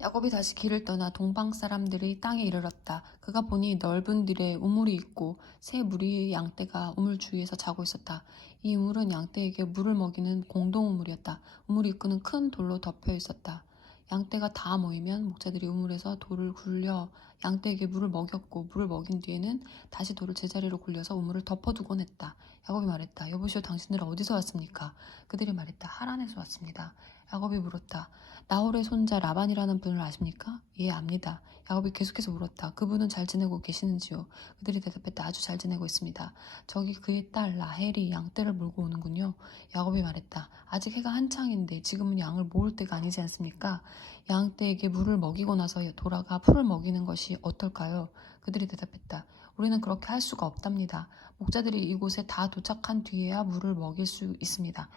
야곱이 다시 길을 떠나 동방 사람들의 땅에 이르렀다. 그가 보니 넓은 들에 우물이 있고 세 무리의 양떼가 우물 주위에서 자고 있었다. 이 우물은 양떼에게 물을 먹이는 공동 우물이었다. 우물 입구는 큰 돌로 덮여 있었다. 양떼가 다 모이면 목자들이 우물에서 돌을 굴려 양떼에게 물을 먹였고 물을 먹인 뒤에는 다시 돌을 제자리로 굴려서 우물을 덮어두곤 했다. 야곱이 말했다. 여보시오, 당신들은 어디서 왔습니까? 그들이 말했다. 하란에서 왔습니다. 야곱이 물었다. 나홀의 손자 라반이라는 분을 아십니까? 예, 압니다. 야곱이 계속해서 물었다. 그분은 잘 지내고 계시는지요? 그들이 대답했다. 아주 잘 지내고 있습니다. 저기 그의 딸 라헬이 양떼를 몰고 오는군요. 야곱이 말했다. 아직 해가 한창인데 지금은 양을 모을 때가 아니지 않습니까? 양떼에게 물을 먹이고 나서 돌아가 풀을 먹이는 것이 어떨까요? 그들이 대답했다. 우리는 그렇게 할 수가 없답니다. 목자들이 이곳에 다 도착한 뒤에야 물을 먹일 수 있습니다.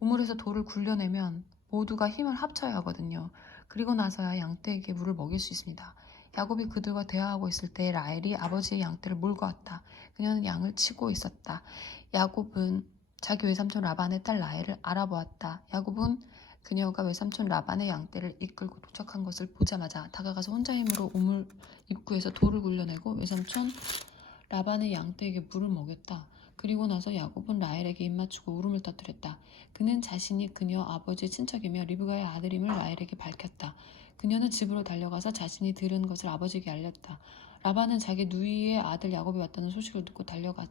우물에서 돌을 굴려내면 모두가 힘을 합쳐야 하거든요. 그리고 나서야 양떼에게 물을 먹일 수 있습니다. 야곱이 그들과 대화하고 있을 때 라헬이 아버지의 양떼를 몰고 왔다. 그녀는 양을 치고 있었다. 야곱은 자기 외삼촌 라반의 딸 라헬을 알아보았다. 야곱은 그녀가 외삼촌 라반의 양떼를 이끌고 도착한 것을 보자마자 다가가서 혼자 힘으로 우물 입구에서 돌을 굴려내고 외삼촌 라반의 양떼에게 물을 먹였다. 그리고 나서 야곱은 라헬에게 입맞추고 울음을 터뜨렸다. 그는 자신이 그녀 아버지의 친척이며 리브가의 아들임을 라헬에게 밝혔다. 그녀는 집으로 달려가서 자신이 들은 것을 아버지에게 알렸다. 라반은 자기 누이의 아들 야곱이 왔다는 소식을 듣고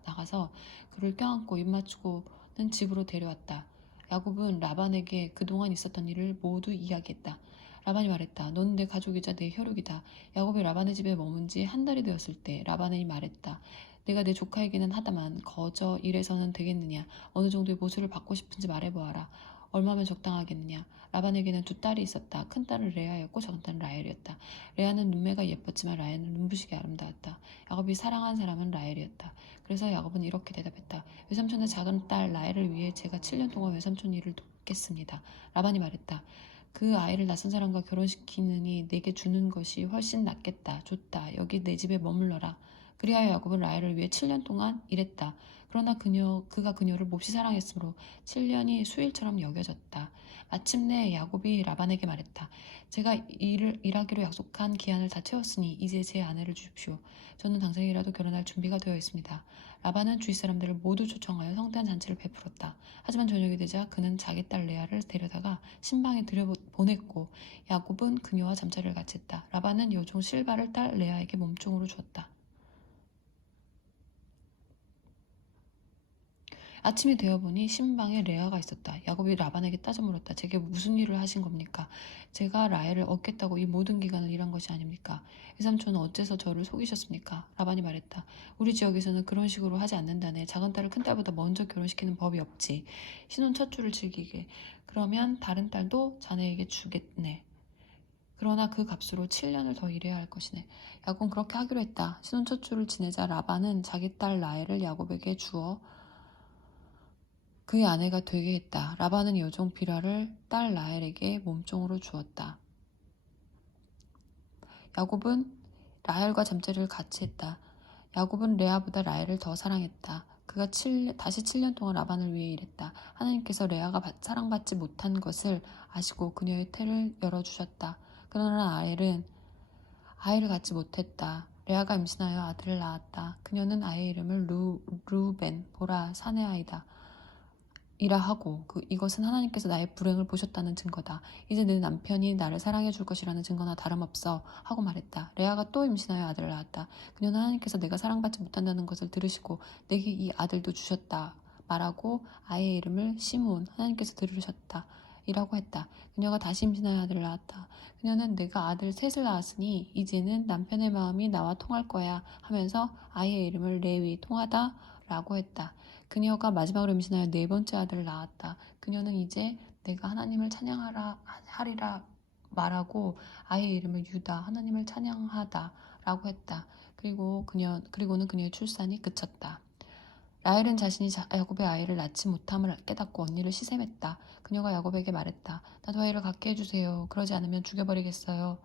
나가서 그를 껴안고 입맞추고는 집으로 데려왔다. 야곱은 라반에게 그동안 있었던 일을 모두 이야기했다. 라반이 말했다. 너는 내 가족이자 내 혈육이다. 야곱이 라반의 집에 머문 지 한 달이 되었을 때 라반이 말했다. 내가 내 조카에게는 하다만 거저 이래서는 되겠느냐. 어느 정도의 보수를 받고 싶은지 말해보아라. 얼마면 적당하겠느냐. 라반에게는 두 딸이 있었다. 큰 딸은 레아였고 작은 딸은 라헬이었다. 레아는 눈매가 예뻤지만 라헬은 눈부시게 아름다웠다. 야곱이 사랑한 사람은 라헬이었다. 그래서 야곱은 이렇게 대답했다. 외삼촌의 작은 딸 라헬을 위해 제가 7년 동안 외삼촌 일을 돕겠습니다. 라반이 말했다. 그 아이를 낯선 사람과 결혼시키느니 내게 주는 것이 훨씬 낫겠다. 좋다. 여기 내 집에 머물러라. 그리하여 야곱은 라헬을 위해 7년 동안 일했다. 그러나 그가 그녀를 몹시 사랑했으므로 7년이 수일처럼 여겨졌다. 마침내 야곱이 라반에게 말했다. 제가 일하기로 약속한 기한을 다 채웠으니 이제 제 아내를 주십시오. 저는 당장이라도 결혼할 준비가 되어 있습니다. 라반은 주위 사람들을 모두 초청하여 성대한 잔치를 베풀었다. 하지만 저녁이 되자 그는 자기 딸 레아를 데려다가 신방에 들여보냈고 야곱은 그녀와 잠자리를 같이 했다. 라반은 여종 실바를 딸 레아에게 몸종으로 주었다. 아침이 되어보니 신방에 레아가 있었다. 야곱이 라반에게 따져 물었다. 제게 무슨 일을 하신 겁니까? 제가 라헬을 얻겠다고 이 모든 기간을 일한 것이 아닙니까? 이삼촌은 어째서 저를 속이셨습니까? 라반이 말했다. 우리 지역에서는 그런 식으로 하지 않는다네. 작은 딸을 큰 딸보다 먼저 결혼시키는 법이 없지. 신혼 첫 주를 즐기게. 그러면 다른 딸도 자네에게 주겠네. 그러나 그 값으로 7년을 더 일해야 할 것이네. 야곱은 그렇게 하기로 했다. 신혼 첫 주를 지내자 라반은 자기 딸 라헬을 야곱에게 주어 그의 아내가 되게 했다. 라반은 여종 비라를 딸 라헬에게 몸종으로 주었다. 야곱은 라헬과 잠자리를 같이 했다. 야곱은 레아보다 라헬을 더 사랑했다. 그가 다시 7년 동안 라반을 위해 일했다. 하나님께서 레아가 사랑받지 못한 것을 아시고 그녀의 태를 열어주셨다. 그러나 라헬은 아이를 갖지 못했다. 레아가 임신하여 아들을 낳았다. 그녀는 아이의 이름을 루벤, 보라, 사내 아이다. 이라 하고 이것은 하나님께서 나의 불행을 보셨다는 증거다. 이제 내 남편이 나를 사랑해 줄 것이라는 증거나 다름없어 하고 말했다. 레아가 또 임신하여 아들을 낳았다. 그녀는 하나님께서 내가 사랑받지 못한다는 것을 들으시고 내게 이 아들도 주셨다 말하고 아이의 이름을 시므온, 하나님께서 들으셨다 이라고 했다. 그녀가 다시 임신하여 아들을 낳았다. 그녀는 내가 아들 셋을 낳았으니 이제는 남편의 마음이 나와 통할 거야 하면서 아이의 이름을 레위, 통하다 라고 했다. 그녀가 마지막으로 임신하여 네 번째 아들을 낳았다. 그녀는 이제 내가 하나님을 하리라 말하고 아이의 이름을 유다, 하나님을 찬양하다 라고 했다. 그리고는 그녀의 출산이 그쳤다. 라헬은 자신이 야곱의 아이를 낳지 못함을 깨닫고 언니를 시샘했다. 그녀가 야곱에게 말했다. 나도 아이를 갖게 해주세요. 그러지 않으면 죽어버리겠어요.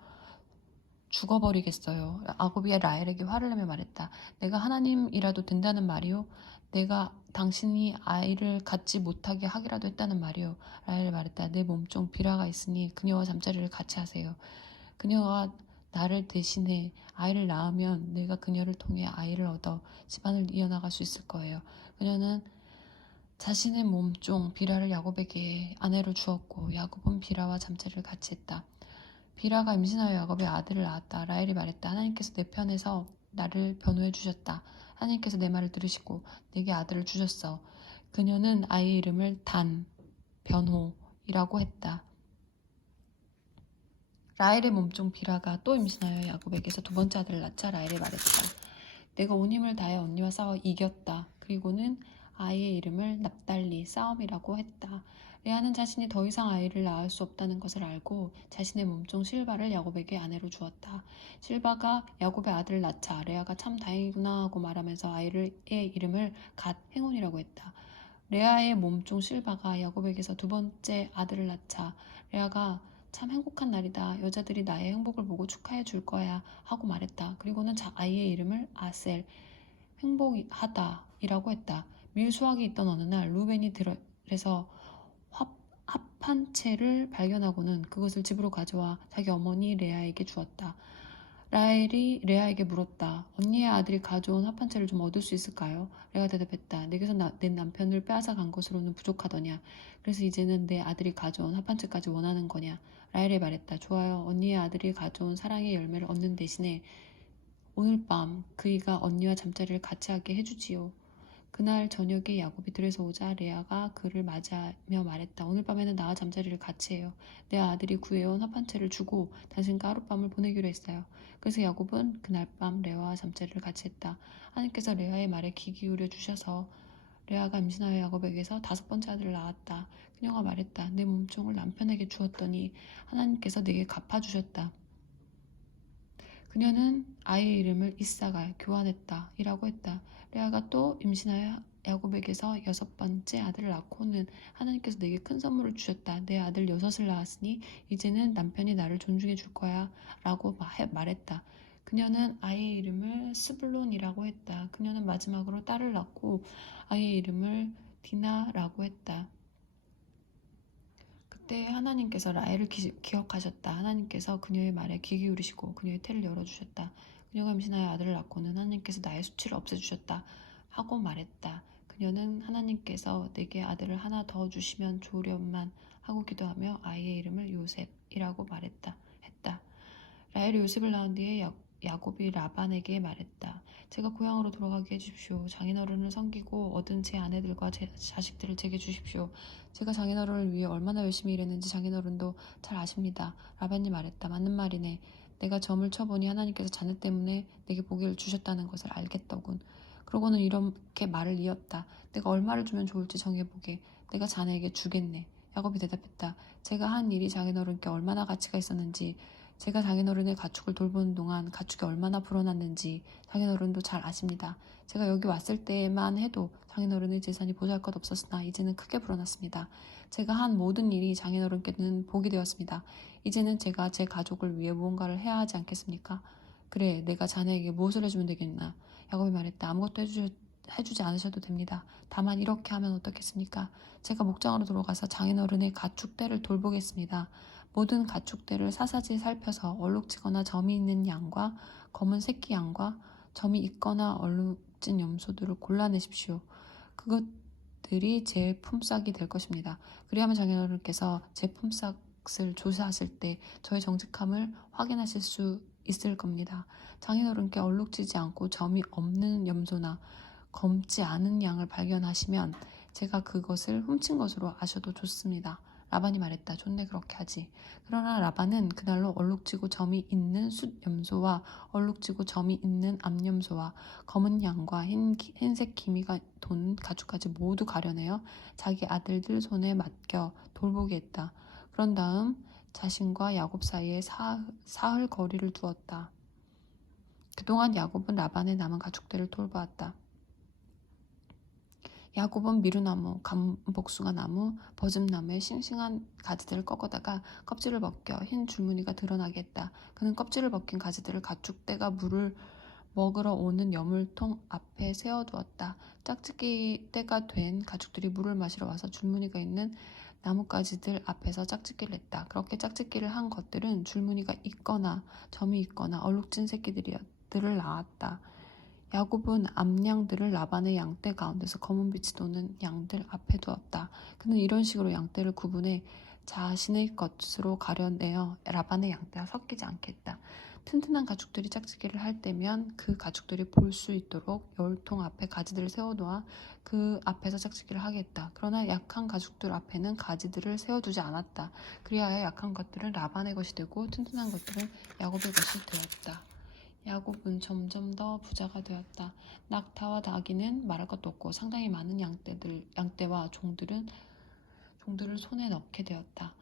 야곱이 라헬에게 화를 내며 말했다. 내가 하나님이라도 된다는 말이오? 내가 당신이 아이를 갖지 못하게 하기라도 했다는 말이오? 라헬이 말했다. 내 몸종 비라가 있으니 그녀와 잠자리를 같이 하세요. 그녀가 나를 대신해 아이를 낳으면 내가 그녀를 통해 아이를 얻어 집안을 이어나갈 수 있을 거예요. 그녀는 자신의 몸종 비라를 야곱에게 아내로 주었고 야곱은 비라와 잠자리를 같이 했다. 비라가 임신하여 야곱의 아들을 낳았다. 라헬이 말했다. 하나님께서 내 편에서 나를 변호해 주셨다. 하나님께서 내 말을 들으시고 내게 아들을 주셨어. 그녀는 아이의 이름을 단, 변호이라고 했다. 라헬의 몸종 비라가 또 임신하여 야곱에게서 두 번째 아들을 낳자 라헬이 말했다. 내가 온 힘을 다해 언니와 싸워 이겼다. 그리고는 아이의 이름을 납달리, 싸움이라고 했다. 레아는 자신이 더 이상 아이를 낳을 수 없다는 것을 알고 자신의 몸종 실바를 야곱에게 아내로 주었다. 실바가 야곱의 아들을 낳자 레아가 참 다행이구나 하고 말하면서 아이의 이름을 갓 행운이라고 했다. 레아의 몸종 실바가 야곱에게서 두 번째 아들을 낳자 레아가 참 행복한 날이다. 여자들이 나의 행복을 보고 축하해 줄 거야 하고 말했다. 그리고는 아이의 이름을 아셀, 행복하다 이라고 했다. 밀수확이 있던 어느 날 루벤이 들에서 합한 채를 발견하고는 그것을 집으로 가져와 자기 어머니 레아에게 주었다. 라헬이 레아에게 물었다. 언니의 아들이 가져온 합한 채를 좀 얻을 수 있을까요? 레아가 대답했다. 내게서 내 남편을 빼앗아 간 것으로는 부족하더냐. 그래서 이제는 내 아들이 가져온 합한 채까지 원하는 거냐. 라헬이 말했다. 좋아요. 언니의 아들이 가져온 사랑의 열매를 얻는 대신에 오늘 밤 그이가 언니와 잠자리를 같이 하게 해주지요. 그날 저녁에 야곱이 들에서 오자 레아가 그를 맞이하며 말했다. 오늘 밤에는 나와 잠자리를 같이 해요. 내 아들이 구해온 합한 채를 주고 당신과 하룻밤을 보내기로 했어요. 그래서 야곱은 그날 밤 레아와 잠자리를 같이 했다. 하나님께서 레아의 말에 귀 기울여 주셔서 레아가 임신하여 야곱에게서 다섯 번째 아들을 낳았다. 그녀가 말했다. 내 몸종을 남편에게 주었더니 하나님께서 내게 갚아주셨다. 그녀는 아이의 이름을 이삭알 교환했다 이라고 했다. 레아가 또 임신하여 야곱에게서 여섯 번째 아들을 낳고는 하나님께서 내게 큰 선물을 주셨다. 내 아들 여섯을 낳았으니 이제는 남편이 나를 존중해 줄 거야 라고 말했다. 그녀는 아이의 이름을 스불론이라고 했다. 그녀는 마지막으로 딸을 낳고 아이의 이름을 디나라고 했다. 그때 하나님께서 라헬을 기억하셨다. 하나님께서 그녀의 말에 귀 기울이시고 그녀의 태를 열어주셨다. 그녀가 임신하여 아들을 낳고는 하나님께서 나의 수치를 없애주셨다. 하고 말했다. 그녀는 하나님께서 내게 아들을 하나 더 주시면 좋으련만 하고 기도하며 아이의 이름을 요셉이라고 했다. 라헬이 요셉을 낳은 뒤에 야곱이 라반에게 말했다. 제가 고향으로 돌아가게 해주십시오. 장인어른을 섬기고 얻은 제 아내들과 제 자식들을 제게 주십시오. 제가 장인어른을 위해 얼마나 열심히 일했는지 장인어른도 잘 아십니다. 라반이 말했다. 맞는 말이네. 내가 점을 쳐보니 하나님께서 자네 때문에 내게 복을 주셨다는 것을 알겠더군. 그러고는 이렇게 말을 이었다. 내가 얼마를 주면 좋을지 정해보게. 내가 자네에게 주겠네. 야곱이 대답했다. 제가 한 일이 장인어른께 얼마나 가치가 있었는지 제가 장인어른의 가축을 돌보는 동안 가축이 얼마나 불어났는지 장인어른도 잘 아십니다. 제가 여기 왔을 때만 해도 장인어른의 재산이 보잘것없었으나 이제는 크게 불어났습니다. 제가 한 모든 일이 장인어른께는 복이 되었습니다. 이제는 제가 제 가족을 위해 무언가를 해야 하지 않겠습니까? 그래, 내가 자네에게 무엇을 해주면 되겠나? 야곱이 말했다. 아무것도 해주지 않으셔도 됩니다. 다만 이렇게 하면 어떻겠습니까? 제가 목장으로 들어가서 장인어른의 가축대를 돌보겠습니다. 모든 가축대를 사사지 살펴서 얼룩지거나 점이 있는 양과 검은 새끼 양과 점이 있거나 얼룩진 염소들을 골라내십시오. 그것들이 제 품삯이 될 것입니다. 그리하면 장인어른께서 제 품삯을 조사하실 때 저의 정직함을 확인하실 수 있을 겁니다. 장인어른께 얼룩지지 않고 점이 없는 염소나 검지 않은 양을 발견하시면 제가 그것을 훔친 것으로 아셔도 좋습니다. 라반이 말했다. 좋네, 그렇게 하지. 그러나 라반은 그날로 얼룩지고 점이 있는 숫염소와 얼룩지고 점이 있는 암염소와 검은 양과 흰색 기미가 돈 가축까지 모두 가려내어 자기 아들들 손에 맡겨 돌보게 했다. 그런 다음 자신과 야곱 사이에 사흘 거리를 두었다. 그동안 야곱은 라반의 남은 가축들을 돌보았다. 야곱은 미루나무, 감복숭아 나무, 버즘나무의 싱싱한 가지들을 꺾어다가 껍질을 벗겨 흰 줄무늬가 드러나게 했다. 그는 껍질을 벗긴 가지들을 가축대가 물을 먹으러 오는 여물통 앞에 세워두었다. 짝짓기 때가 된 가축들이 물을 마시러 와서 줄무늬가 있는 나뭇가지들 앞에서 짝짓기를 했다. 그렇게 짝짓기를 한 것들은 줄무늬가 있거나 점이 있거나 얼룩진 새끼들을 낳았다. 야곱은 암양들을 라반의 양떼 가운데서 검은 빛이 도는 양들 앞에 두었다. 그는 이런 식으로 양떼를 구분해 자신의 것으로 가려내어 라반의 양떼와 섞이지 않겠다. 튼튼한 가축들이 짝짓기를 할 때면 그 가축들이 볼 수 있도록 열통 앞에 가지들을 세워놓아 그 앞에서 짝짓기를 하겠다. 그러나 약한 가축들 앞에는 가지들을 세워두지 않았다. 그리하여 약한 것들은 라반의 것이 되고 튼튼한 것들은 야곱의 것이 되었다. 야곱은 점점 더 부자가 되었다. 낙타와 닭이는 말할 것도 없고 상당히 많은 양떼와 종들을 손에 넣게 되었다.